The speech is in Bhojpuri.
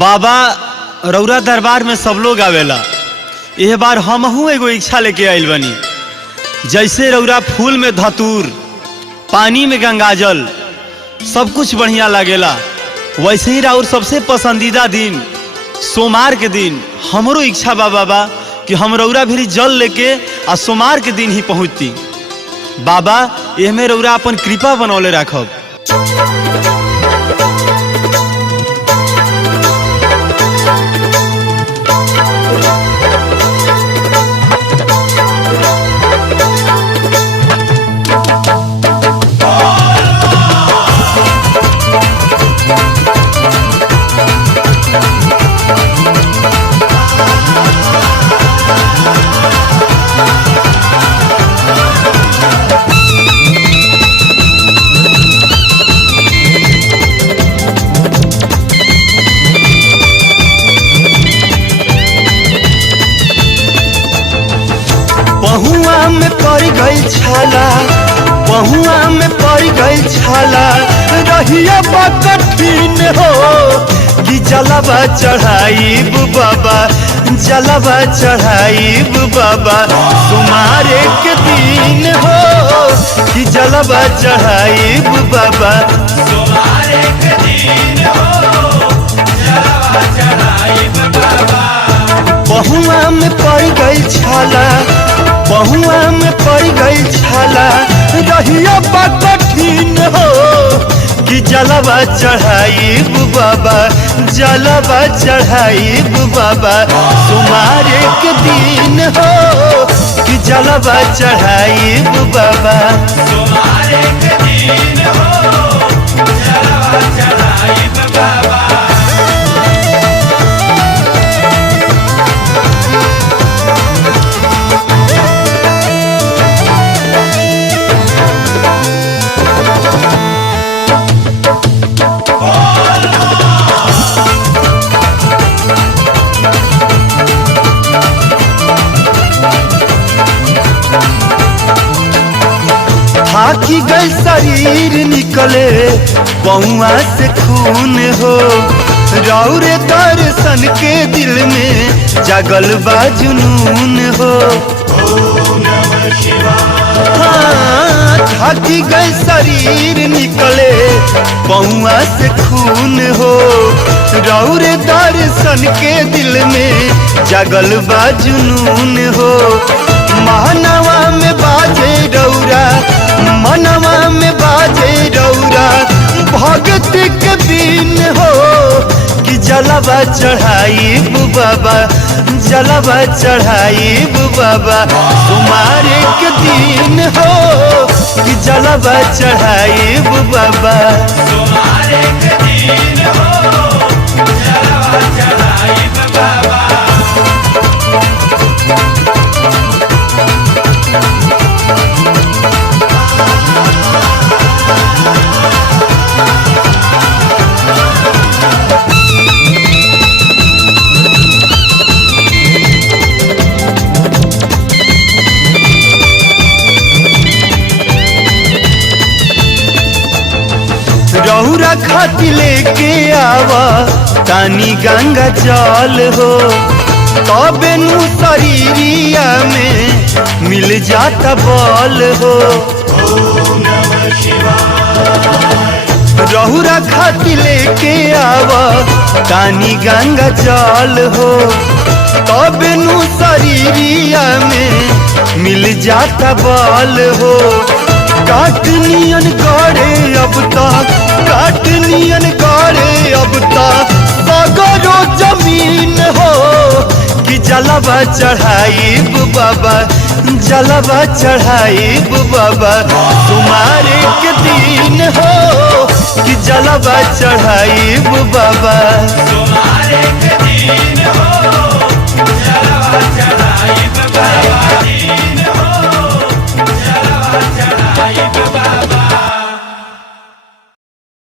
बाबा रौरा दरबार में सब लोग आवेला। यह बार हमहू एगो इच्छा लेके आइल बनी। जैसे रौरा फूल में धतूर, पानी में गंगाजल, सब कुछ बढ़िया लागेला, वैसे ही राउर सबसे पसंदीदा दिन सोमवार के दिन हमरो इच्छा बा बाबा कि हम रौरा भी जल लेके आ सोमवार के दिन ही पहुँचती। बाबा यह में रौरा अपन कृपा बनौले रखब। पहुआ में पड़ गई छाला, पहुआ में पड़ गई छाला, रहिया बा कठिन हो कि जलवा चढ़ाईब बाबा, जलवा चढ़ाईब बाबा, तुम्हारे के दिन हो कि जलवा चढ़ाईब बाबा, तुम्हारे के दिन हो जलवा चढ़ाईब बाबा। पहुआ में पड़ गई छाला, पहुआ में पड़ गई छाला, रहिया बा कठिन हो कि जलवा चढ़ाईब बाबा, जलवा चढ़ाईब बाबा, तुम्हारे के दिन हो कि जलवा चढ़ाईब बाबा, तुम्हारे के दिन हो जलवा चढ़ाईब बाबा। थाकी गई शरीर निकले पहुआ से खून हो, रौरे दर्शन के दिल में जगल बा जुनून हो। हाँ, थाकी गई शरीर निकले पहुआ से खून हो, रौरे दर्शन के दिल में जगल बा जुनून हो। महनवा में बाजे रौरा, मनवा में बाजे रौरा, भगत के दिन हो कि जलवा चढ़ाईब बाबा, जलवा चढ़ाईब बाबा, तुम्हारे के दिन हो कि जलवा चढ़ाईब बाबा, तुम्हारे के दिन हो जलवा चढ़ाईब बाबा। रौरा खाती लेके आवा तानी गंगा जल हो, तबे नु शरीरिया में मिल जाता बल हो। रौरा खाती लेके आवा तानी गंगा जल हो, तबे नु शरीरिया में मिल जाता बल हो। काटनियन करे अब तक, काटनियन करे अब तक, सगरो जमीन हो कि जलवा चढ़ाईब बाबा, जलवा चढ़ाईब बाबा, तुम्हारे के दिन हो कि जलवा चढ़ाईब बाबा।